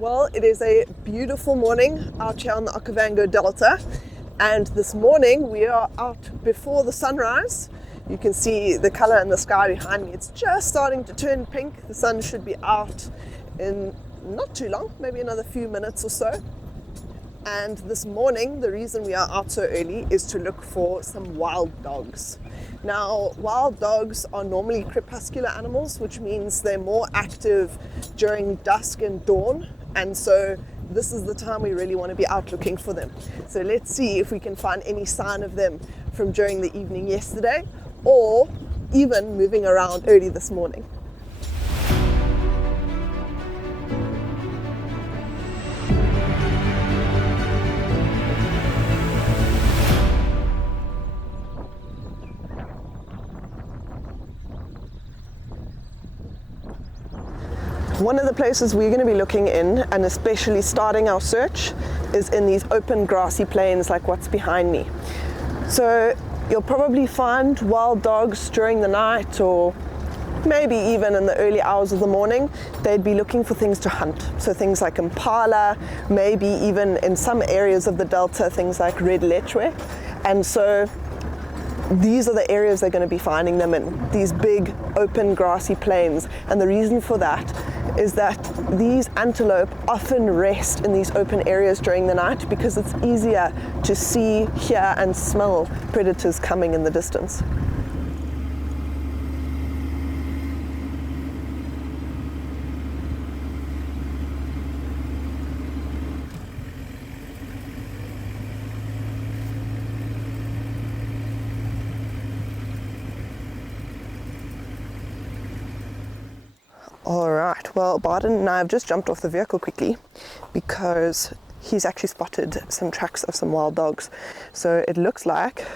Well, it is a beautiful morning out here on the Okavango Delta, and this morning we are out before the sunrise. You can see the color in the sky behind me. It's just starting to turn pink. The sun should be out in not too long, maybe another few minutes or so. And this morning, the reason we are out so early is to look for some wild dogs. Now, wild dogs are normally crepuscular animals, which means they're more active during dusk and dawn. And so this is the time we really want to be out looking for them. So let's see if we can find any sign of them from during the evening yesterday, or even moving around early this morning. One of the places we're going to be looking in, and especially starting our search, is in these open grassy plains like what's behind me. So you'll probably find wild dogs during the night, or maybe even in the early hours of the morning. They'd be looking for things to hunt. So things like impala, maybe even in some areas of the delta, things like red lechwe. And so these are the areas they're going to be finding them in, these big open grassy plains. And the reason for that is that these antelope often rest in these open areas during the night because it's easier to see, hear and smell predators coming in the distance. Alright, well, Barden and I have just jumped off the vehicle quickly because he's actually spotted some tracks of some wild dogs. So it looks like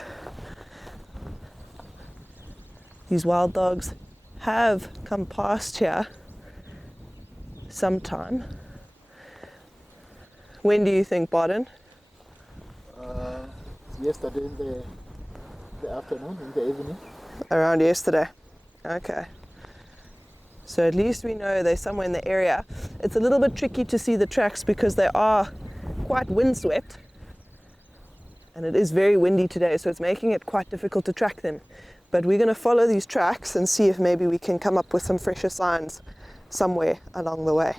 these wild dogs have come past here sometime. When do you think, Barden? Yesterday in the afternoon, in the evening. Around yesterday. Okay. So at least we know they're somewhere in the area. It's a little bit tricky to see the tracks because they are quite windswept. And it is very windy today, so it's making it quite difficult to track them. But we're going to follow these tracks and see if maybe we can come up with some fresher signs somewhere along the way.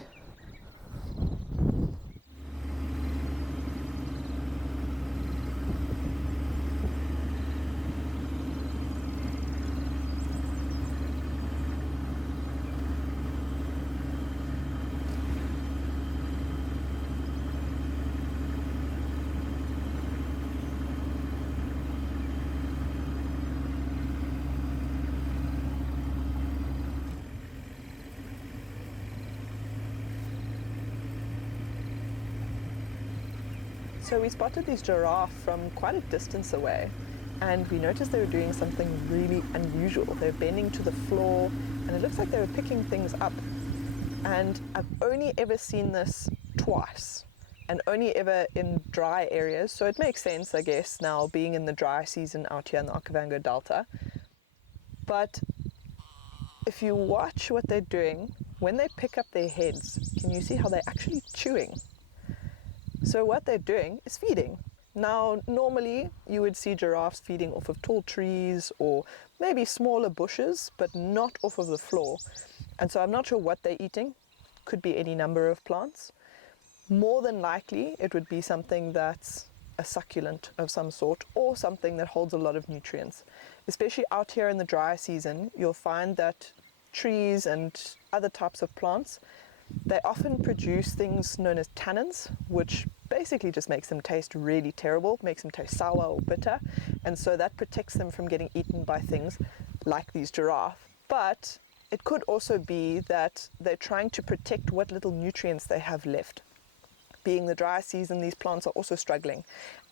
So we spotted these giraffe from quite a distance away, and we noticed they were doing something really unusual. They were bending to the floor, and it looks like they were picking things up. And I've only ever seen this twice, and only ever in dry areas, so it makes sense, I guess, now being in the dry season out here in the Okavango Delta. But if you watch what they're doing, when they pick up their heads, can you see how they're actually chewing? So what they're doing is feeding. Now, normally you would see giraffes feeding off of tall trees or maybe smaller bushes, but not off of the floor. And so I'm not sure what they're eating. Could be any number of plants. More than likely, it would be something that's a succulent of some sort or something that holds a lot of nutrients. Especially out here in the dry season, you'll find that trees and other types of plants, they often produce things known as tannins, which basically just makes them taste really terrible, makes them taste sour or bitter, and so that protects them from getting eaten by things like these giraffe. But it could also be that they're trying to protect what little nutrients they have left. Being the dry season, these plants are also struggling,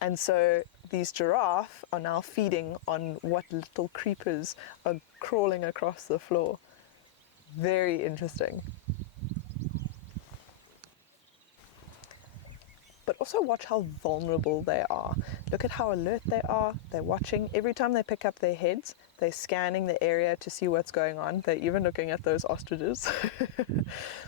and so these giraffe are now feeding on what little creepers are crawling across the floor. Very interesting. But also watch how vulnerable they are. Look at how alert they are. They're watching. Every time they pick up their heads, They're scanning the area to see what's going on. They're even looking at those ostriches.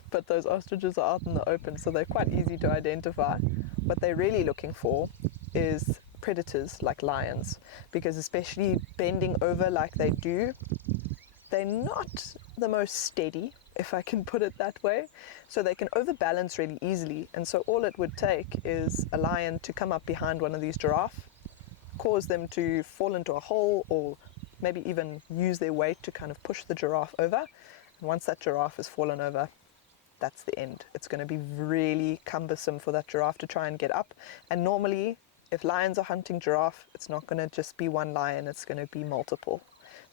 But those ostriches are out in the open, so they're quite easy to identify. What they're really looking for is predators like lions, because especially bending over like they do, they're not the most steady, if I can put it that way. So they can overbalance really easily. And so all it would take is a lion to come up behind one of these giraffes, cause them to fall into a hole, or maybe even use their weight to kind of push the giraffe over. And once that giraffe has fallen over, that's the end. It's going to be really cumbersome for that giraffe to try and get up. And normally, if lions are hunting giraffe, it's not going to just be one lion, it's going to be multiple.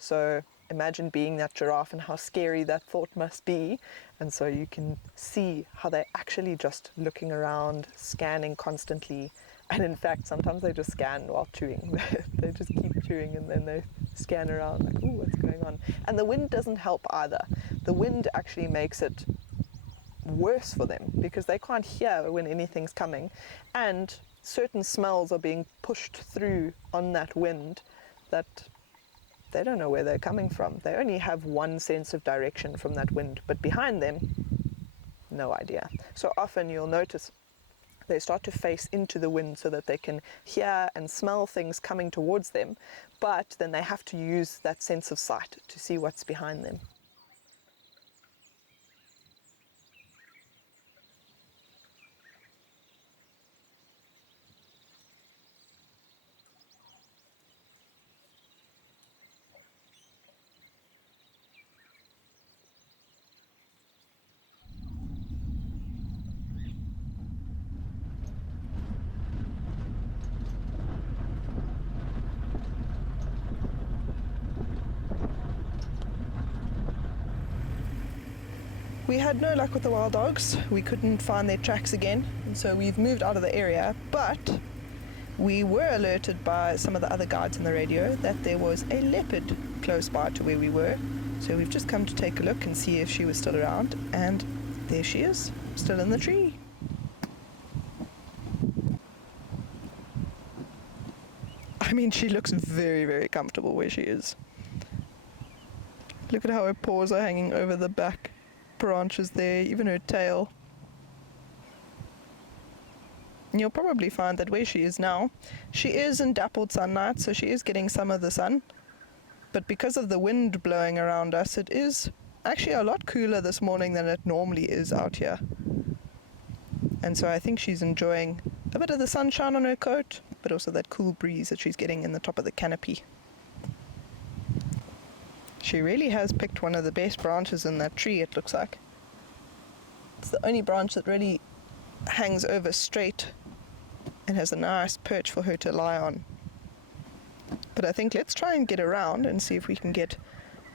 So imagine being that giraffe and how scary that thought must be. And so you can see how they're actually just looking around, scanning constantly. And in fact, sometimes they just scan while chewing. They just keep chewing and then they scan around like, ooh, what's going on? And the wind doesn't help either. The wind actually makes it worse for them because they can't hear when anything's coming. And certain smells are being pushed through on that wind that they don't know where they're coming from. They only have one sense of direction from that wind, but behind them, no idea. So often you'll notice they start to face into the wind so that they can hear and smell things coming towards them, but then they have to use that sense of sight to see what's behind them. We had no luck with the wild dogs. We couldn't find their tracks again, and so we've moved out of the area, but we were alerted by some of the other guides on the radio that there was a leopard close by to where we were. So we've just come to take a look and see if she was still around, and there she is, still in the tree. I mean, she looks very, very comfortable where she is. Look at how her paws are hanging over the back branches there, even her tail. And you'll probably find that where she is now, she is in dappled sunlight, so she is getting some of the sun. But because of the wind blowing around us, it is actually a lot cooler this morning than it normally is out here. And so I think she's enjoying a bit of the sunshine on her coat, but also that cool breeze that she's getting in the top of the canopy. She really has picked one of the best branches in that tree, it looks like. It's the only branch that really hangs over straight and has a nice perch for her to lie on. But I think let's try and get around and see if we can get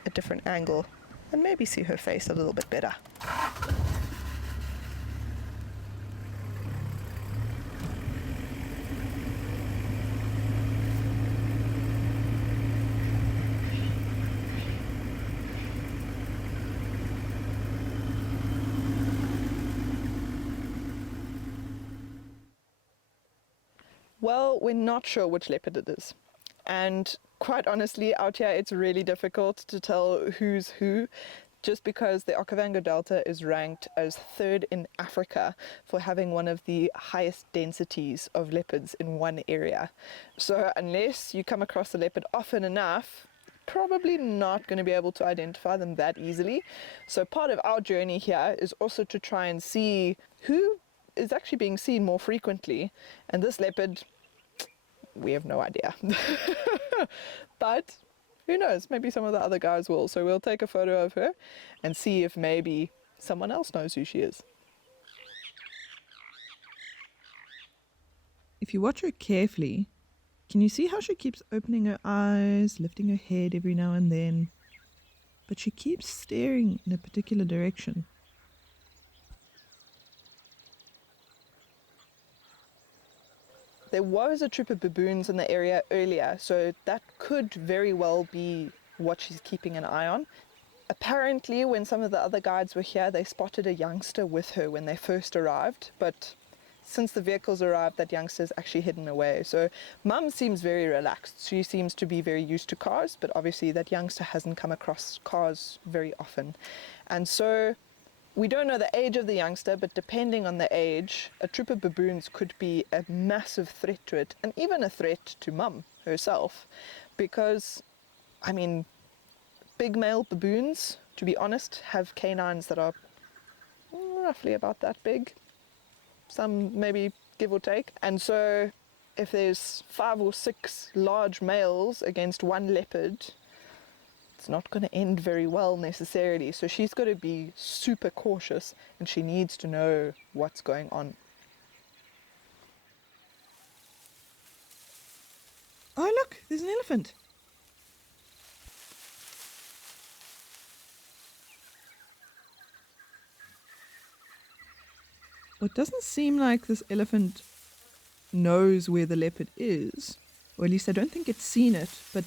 a different angle and maybe see her face a little bit better. Well, we're not sure which leopard it is. And quite honestly, out here it's really difficult to tell who's who, just because the Okavango Delta is ranked as third in Africa for having one of the highest densities of leopards in one area. So unless you come across a leopard often enough, probably not going to be able to identify them that easily. So part of our journey here is also to try and see who is actually being seen more frequently, and this leopard, we have no idea. But who knows, maybe some of the other guys will. So we'll take a photo of her and see if maybe someone else knows who she is. If you watch her carefully, can you see how she keeps opening her eyes, lifting her head every now and then, but she keeps staring in a particular direction? There was a troop of baboons in the area earlier, so that could very well be what she's keeping an eye on. Apparently, when some of the other guides were here, they spotted a youngster with her when they first arrived, but since the vehicles arrived, that youngster's actually hidden away. So Mum seems very relaxed. She seems to be very used to cars, but obviously that youngster hasn't come across cars very often. And so we don't know the age of the youngster, but depending on the age, a troop of baboons could be a massive threat to it, and even a threat to Mum herself, because, I mean, big male baboons, to be honest, have canines that are roughly about that big, some maybe give or take. And so if there's 5 or 6 large males against one leopard, it's not going to end very well necessarily. So she's got to be super cautious, and she needs to know what's going on. Oh, look, there's an elephant. Well, it doesn't seem like this elephant knows where the leopard is, or at least I don't think it's seen it, but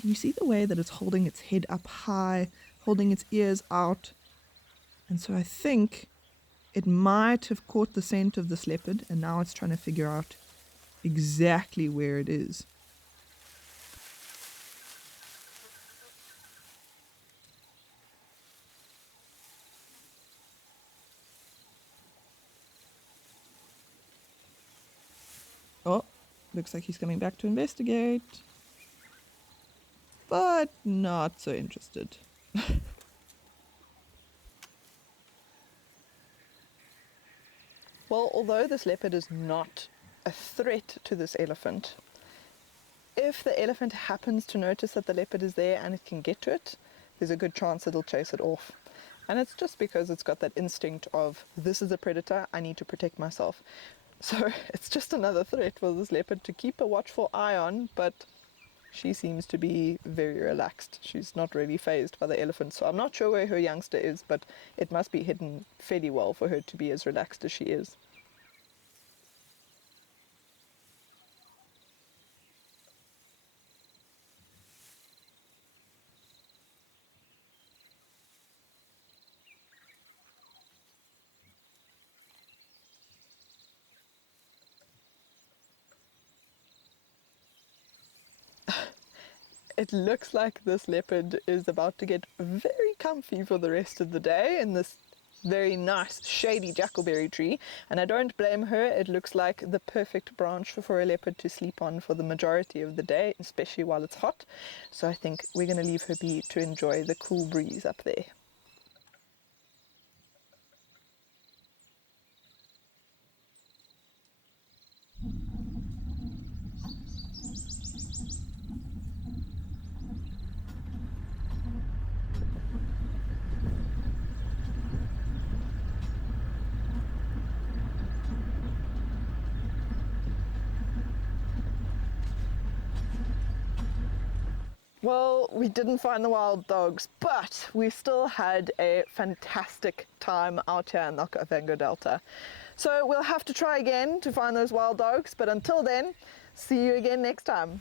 can you see the way that it's holding its head up high, holding its ears out? And so I think it might have caught the scent of this leopard, and now it's trying to figure out exactly where it is. Oh, looks like he's coming back to investigate. But not so interested. Well, although this leopard is not a threat to this elephant, if the elephant happens to notice that the leopard is there and it can get to it, there's a good chance it'll chase it off. And it's just because it's got that instinct of, this is a predator, I need to protect myself. So it's just another threat for this leopard to keep a watchful eye on, but she seems to be very relaxed. She's not really fazed by the elephant. So I'm not sure where her youngster is, but it must be hidden fairly well for her to be as relaxed as she is. It looks like this leopard is about to get very comfy for the rest of the day in this very nice shady jackalberry tree, and I don't blame her. It looks like the perfect branch for a leopard to sleep on for the majority of the day, especially while it's hot. So I think we're going to leave her be to enjoy the cool breeze up there. Well, we didn't find the wild dogs, but we still had a fantastic time out here in the Okavango Delta. So we'll have to try again to find those wild dogs, but until then, see you again next time.